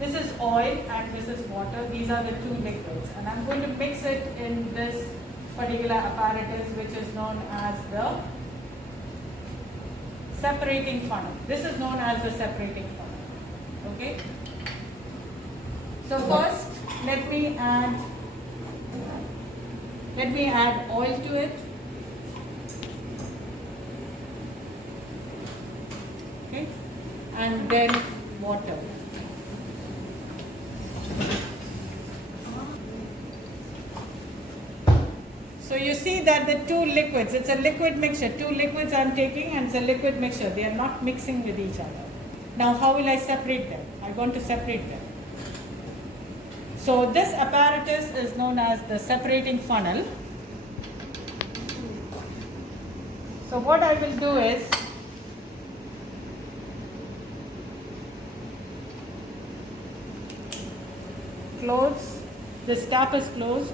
This is oil and this is water. These are the two liquids. And I'm going to mix it in this particular apparatus, which is known as the separating funnel. This is known as the separating funnel. Okay? So first, let me add oil to it. Okay? And then water. So you see that the two liquids, it's a liquid mixture. Two liquids I'm taking and it's a liquid mixture. They are not mixing with each other. Now how will I separate them? I'm going to separate them. So this apparatus is known as the separating funnel. So what I will do is, close, this cap is closed,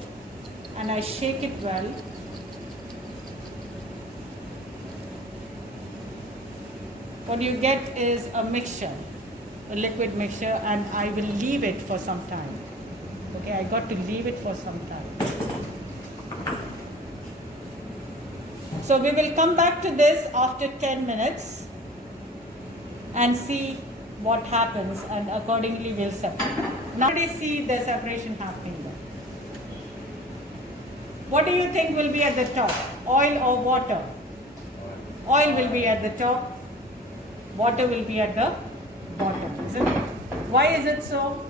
and I shake it well. What you get is a mixture, a liquid mixture, and I will leave it for some time. Okay, I got to leave it for some time. So we will come back to this after 10 minutes and see what happens, and accordingly we'll separate. Now you see the separation happening there. What do you think will be at the top? Oil or water? Oil will be at the top. Water will be at the bottom, isn't it? Why is it so?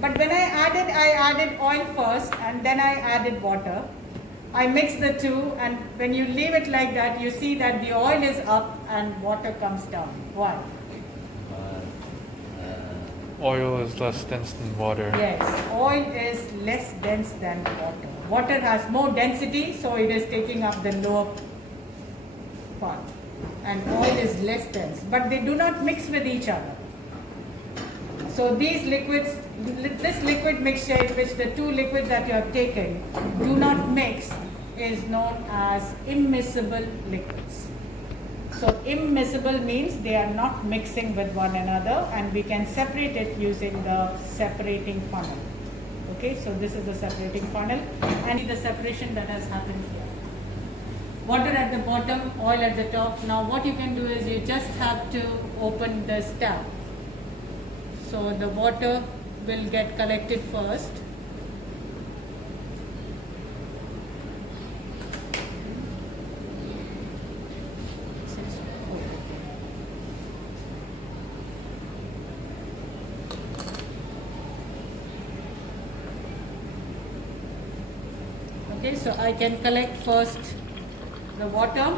But when I added oil first and then I added water. I mixed the two, and when you leave it like that, you see that the oil is up and water comes down. Why? Oil is less dense than water. Yes, oil is less dense than water. Water has more density, so it is taking up the lower part. And oil is less dense, but they do not mix with each other. So these liquids, this liquid mixture in which the two liquids that you have taken do not mix is known as immiscible liquids. So immiscible means they are not mixing with one another, and we can separate it using the separating funnel. Okay, so this is the separating funnel, and the separation that has happened here. Water at the bottom, oil at the top. Now what you can do is you just have to open this tap. So the water will get collected first. Okay, so I can collect first the water.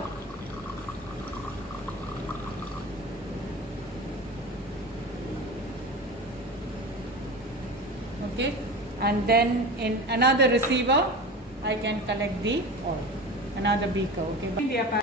Okay, and then in another receiver I can collect the oil, another beaker. Okay.